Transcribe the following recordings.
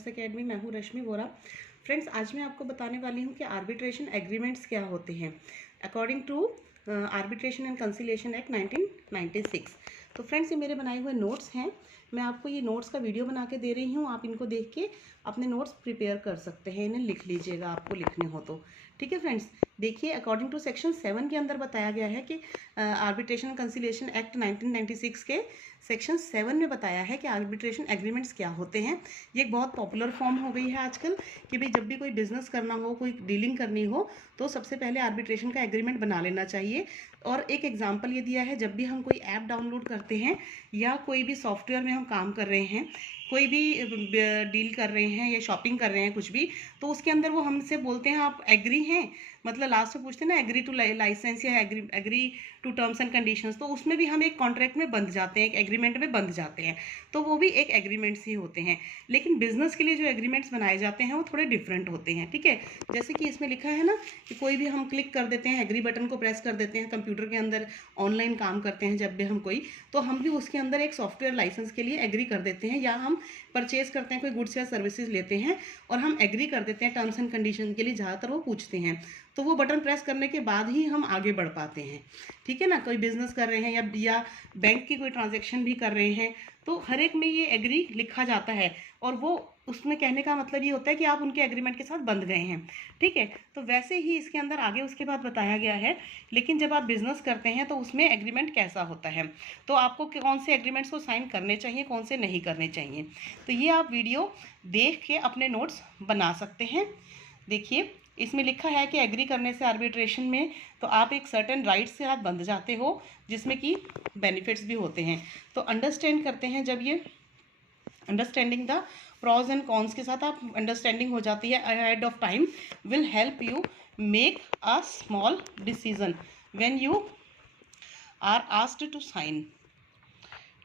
Notes academy. मैं हूँ रश्मि Vora. Friends, आज मैं आपको बताने वाली हूँ कि आर्बिट्रेशन एग्रीमेंट्स क्या होते हैं according to arbitration and conciliation act 1996। तो फ्रेंड्स, ये मेरे बनाए हुए नोट्स हैं। मैं आपको ये नोट्स का वीडियो बना के दे रही हूँ। आप इनको देख के अपने नोट्स प्रिपेयर कर सकते हैं, इन्हें लिख लीजिएगा आपको लिखने हो तो। ठीक है फ्रेंड्स, देखिए अकॉर्डिंग टू सेक्शन 7 के अंदर बताया गया है कि आर्बिट्रेशन कंसिलिएशन एक्ट 1996 के सेक्शन 7 में बताया है कि आर्बिट्रेशन एग्रीमेंट्स क्या होते हैं। ये एक बहुत पॉपुलर फॉर्म हो गई है आजकल कि भाई जब भी कोई बिजनेस करना हो, कोई डीलिंग करनी हो, तो सबसे पहले आर्बिट्रेशन का एग्रीमेंट बना लेना चाहिए। और एक एग्जांपल ये दिया है, जब भी हम कोई ऐप डाउनलोड करते हैं या कोई भी सॉफ्टवेयर में हम काम कर रहे हैं, कोई भी डील कर रहे हैं या शॉपिंग कर रहे हैं कुछ भी, तो उसके अंदर वो हमसे बोलते हैं आप एग्री हैं, मतलब लास्ट में पूछते हैं ना एग्री टू लाइसेंस या agree to terms and conditions, तो उसमें भी हम एक कॉन्ट्रैक्ट में बंध जाते हैं, एक एग्रीमेंट में बंध जाते हैं, तो वो भी एक एग्रीमेंट्स ही होते हैं। लेकिन बिजनेस के लिए जो एग्रीमेंट्स बनाए जाते हैं वो थोड़े डिफरेंट होते हैं। ठीक है, जैसे कि इसमें लिखा है ना कि कोई भी हम क्लिक कर देते हैं, एग्री बटन को प्रेस कर देते हैं कंप्यूटर के अंदर, ऑनलाइन काम करते हैं जब भी हम कोई, तो हम भी उसके अंदर एक सॉफ्टवेयर लाइसेंस के लिए एग्री कर देते हैं, या हम परचेज करते हैं, कोई गुड्स या सर्विसेज लेते हैं और हम एग्री कर देते हैं टर्म्स एंड कंडीशन के लिए, ज़्यादातर वो पूछते हैं, तो वो बटन प्रेस करने के बाद ही हम आगे बढ़ पाते हैं। ठीक है ना, कोई बिजनेस कर रहे हैं या बैंक की कोई ट्रांजैक्शन भी कर रहे हैं, तो हर एक में ये एग्री लिखा जाता है, और वो उसमें कहने का मतलब ये होता है कि आप उनके एग्रीमेंट के साथ बंध गए हैं। ठीक है, तो वैसे ही इसके अंदर आगे उसके बाद बताया गया है, लेकिन जब आप बिजनेस करते हैं तो उसमें एग्रीमेंट कैसा होता है, तो आपको कौन से एग्रीमेंट्स को साइन करने चाहिए, कौन से नहीं करने चाहिए, तो ये आप वीडियो देख के अपने नोट्स बना सकते हैं। देखिए, इसमें लिखा है कि एग्री करने से आर्बिट्रेशन में तो आप एक सर्टेन राइट्स से आप बंध जाते हो, जिसमें कि बेनिफिट्स भी होते हैं। तो अंडरस्टैंड करते हैं, जब ये understanding the pros and cons के साथ आप अंडरस्टैंडिंग हो जाती है ahead of time will help you make a small decision when you are asked to sign.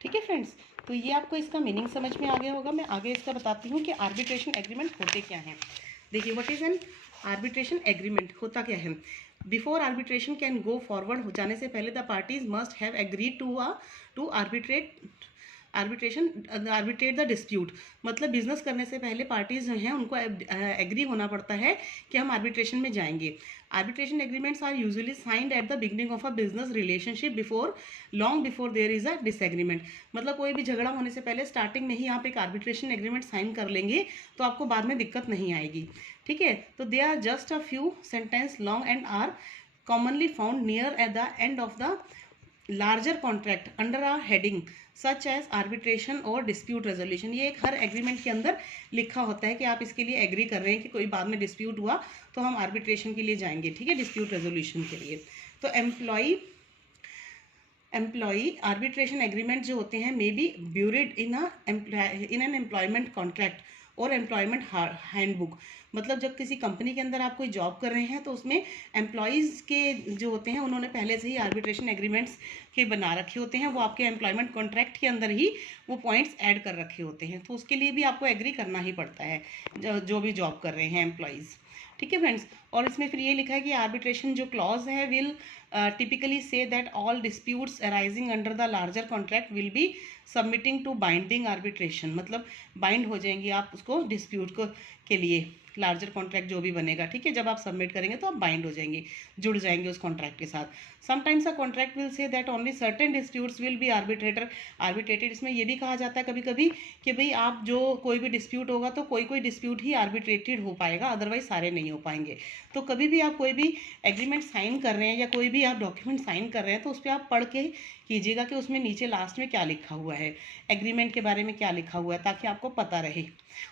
ठीक है फ्रेंड्स, तो ये आपको इसका मीनिंग समझ में आ गया होगा। मैं आगे इसका बताती हूँ कि आर्बिट्रेशन एग्रीमेंट होते क्या हैं। देखिए, what is an arbitration agreement, होता क्या है। Before arbitration can go forward, हो जाने से पहले the parties must have agreed to arbitrate the dispute, मतलब बिजनेस करने से पहले पार्टीज जो हैं उनको एग्री होना पड़ता है कि हम आर्बिट्रेशन में जाएंगे। Arbitration agreements are usually signed at the beginning of a business relationship long before there is a disagreement, मतलब कोई भी झगड़ा होने से पहले स्टार्टिंग में ही आप एक आर्बिट्रेशन एग्रीमेंट साइन कर लेंगे तो आपको बाद में दिक्कत नहीं आएगी। ठीक है, तो they are just a few sentence long and are commonly found near at the end of the larger contract under a heading such as arbitration or dispute resolution। ये एक हर एग्रीमेंट के अंदर लिखा होता है कि आप इसके लिए एग्री कर रहे हैं कि कोई बाद में डिस्प्यूट हुआ तो हम आर्बिट्रेशन के लिए जाएंगे। ठीक है, डिस्प्यूट रेजोल्यूशन के लिए। तो एम्प्लॉई आर्बिट्रेशन एग्रीमेंट जो होते हैं may be buried in an employment contract और एम्प्लॉयमेंट हैंडबुक, मतलब जब किसी कंपनी के अंदर आप कोई जॉब कर रहे हैं तो उसमें एम्प्लॉयज़ के जो होते हैं उन्होंने पहले से ही आर्बिट्रेशन एग्रीमेंट्स के बना रखे होते हैं, वो आपके एम्प्लॉयमेंट कॉन्ट्रैक्ट के अंदर ही वो पॉइंट्स ऐड कर रखे होते हैं, तो उसके लिए भी आपको एग्री करना ही पड़ता है जो भी जॉब कर रहे हैं एम्प्लॉयज़। ठीक है फ्रेंड्स, और इसमें फिर ये लिखा है कि आर्बिट्रेशन जो क्लॉज है will typically say that all disputes arising under the larger contract will be submitting to binding arbitration, मतलब बाइंड हो जाएंगी आप उसको डिस्प्यूट को के लिए, लार्जर कॉन्ट्रैक्ट जो भी बनेगा। ठीक है, जब आप सबमिट करेंगे तो आप बाइंड हो जाएंगे, जुड़ जाएंगे उस कॉन्ट्रैक्ट के साथ। Sometimes a contract will say that only certain disputes will be arbitrated. इसमें ये भी कहा जाता है कभी कभी कि भाई आप जो कोई भी डिस्प्यूट होगा तो कोई डिस्प्यूट ही आर्बिट्रेटेड हो पाएगा, अदरवाइज सारे नहीं हो पाएंगे। तो कभी भी आप कोई भी एग्रीमेंट साइन कर रहे हैं या कोई भी आप डॉक्यूमेंट साइन कर रहे हैं तो उस पर आप पढ़ के कीजिएगा कि उसमें नीचे लास्ट में क्या लिखा हुआ है, एग्रीमेंट के बारे में क्या लिखा हुआ है, ताकि आपको पता रहे।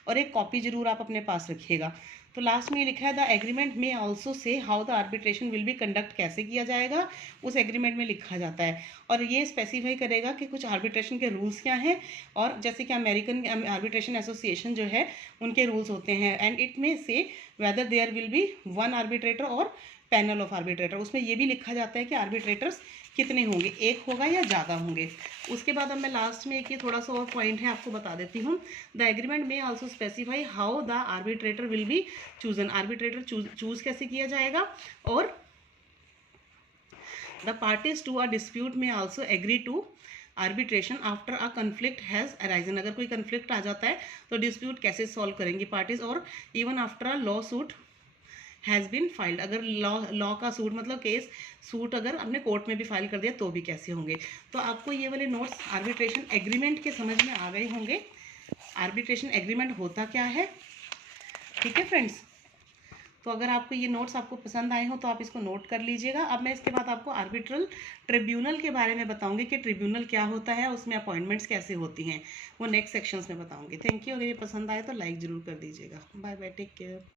और एक कॉपी जरूर आप अपने पास रखिएगा। तो लास्ट में लिखा है द एग्रीमेंट में also say how the arbitration will be conduct, कैसे किया जाएगा उस एग्रीमेंट में लिखा जाता है, और ये स्पेसिफाई करेगा कि कुछ आर्बिट्रेशन के रूल्स क्या हैं, और जैसे कि अमेरिकन आर्बिट्रेशन एसोसिएशन जो है उनके रूल्स होते हैं, एंड इट में से whether there will be one arbitrator और पैनल ऑफ आर्बिट्रेटर, उसमें ये भी लिखा जाता है कि आर्बिट्रेटर्स कितने होंगे, एक होगा या ज़्यादा होंगे। उसके बाद अब मैं लास्ट में एक ये थोड़ा सा और पॉइंट है आपको बता देती हूँ। द एग्रीमेंट में also specify how the arbitrator will be chosen, arbitrator choose कैसे किया जाएगा, और the parties to a dispute में also agree to arbitration after a conflict has arisen, अगर कोई कन्फ्लिक्ट आ जाता है तो डिस्प्यूट कैसे सॉल्व करेंगी पार्टीज, और even after a lawsuit has been filed, अगर लॉ का सूट मतलब केस सूट अगर हमने कोर्ट में भी फाइल कर दिया तो भी कैसे होंगे। तो आपको ये वाले नोट्स आर्बिट्रेशन एग्रीमेंट के समझ में आ गए होंगे। आर्बिट्रेशन एग्रीमेंट होता क्या है, ठीक है फ्रेंड्स। तो अगर आपको ये नोट्स आपको पसंद आए हो तो आप इसको नोट कर लीजिएगा। अब मैं इसके बाद आपको आर्बिट्रल ट्रिब्यूनल के बारे में बताऊंगी कि ट्रिब्यूनल क्या होता है, उसमें अपॉइंटमेंट्स कैसे होती हैं, वो नेक्स्ट सेक्शंस में बताऊंगी। Thank you. अगर ये पसंद आए तो लाइक ज़रूर कर दीजिएगा। Bye bye, take care.